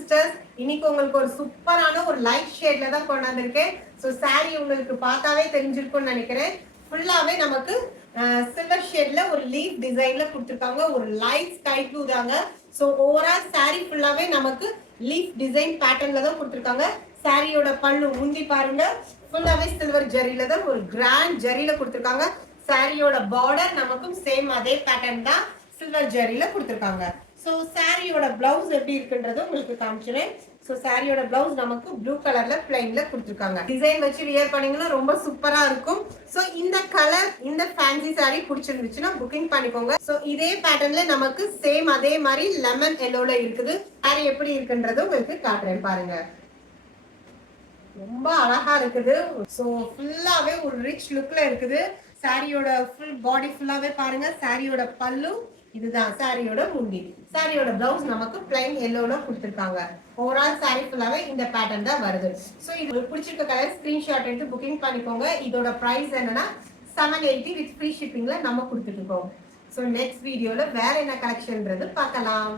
Sisters, இன்னைக்கு உங்களுக்கு ஒரு சூப்பரான ஒரு லைட் ஷேட்ல தான் கொண்டாந்துருக்கேன். ஸோ சாரி உங்களுக்கு பார்த்தாவே தெரிஞ்சிருக்கும்னு நினைக்கிறேன். ஃபுல்லாவே நமக்கு சில்வர் ஷேட்ல ஒரு லீஃப் டிசைன்ல கொடுத்துருக்காங்க. ஒரு லைட் ஸ்கை ப்ளூ தாங்க. ஸோ ஓவரால் சாரி ஃபுல்லாவே நமக்கு லீஃப் டிசைன் பேட்டர்ன்ல தான் கொடுத்துருக்காங்க. சாரியோட பல்லு முந்தி பாருங்க, ஃபுல்லாவே சில்வர் ஜரியில தான் ஒரு கிராண்ட் ஜரியில கொடுத்துருக்காங்க. சாரியோட பார்டர் நமக்கும் சேம் அதே பேட்டர்ன் தான் சில்வர் ஜரியில கொடுத்துருக்காங்க. ஸோ சாரியோட பிளவுஸ் எப்படி இருக்குன்றது உங்களுக்கு காமிச்சிடுறேன். ஸோ சாரியோட பிளவுஸ் நமக்கு ப்ளூ கலர்ல பிளைன்ல கொடுத்துருக்காங்க. டிசைன் வச்சு வியர் பண்ணீங்கன்னா ரொம்ப சூப்பரா இருக்கும். ஸோ இந்த கலர் இந்த ஃபேன்சி சாரி பிடிச்சிருந்துச்சுன்னா புக்கிங் பண்ணிக்கோங்க. ஸோ இதே பேட்டர்ன்ல நமக்கு சேம் அதே மாதிரி லெமன் எல்லோல இருக்குது. சாரி எப்படி இருக்குன்றது உங்களுக்கு காட்டுறேன் பாருங்க. ரொம்ப அழகா இருக்குது. ஸோ ஃபுல்லாவே ஒரு ரிச் லுக்ல இருக்குது. சாரியோட ஃபுல் பாடி ஃபுல்லாவே பாருங்க. சாரியோட பல்லு இதுதான், சாரியோட முந்தி. சாரியோட பிளவுஸ் நமக்கு பிளைன் எல்லோல கொடுத்துருக்காங்க. ஓவரால் சாரி ஃபுல்லாவே இந்த பேட்டர்ன் தான் வருது. ஸோ இது உங்களுக்கு பிடிச்சிருக்க கலர் ஸ்கிரீன்ஷாட் எடுத்து புக்கிங் பண்ணிக்கோங்க. இதோட பிரைஸ் என்னன்னா 780 வித் ஃப்ரீ ஷிப்பிங்ல நம்ம கொடுத்துட்டு இருக்கோம். ஸோ நெக்ஸ்ட் வீடியோல வேற என்ன கலெக்ஷன்ன்றது பார்க்கலாம்.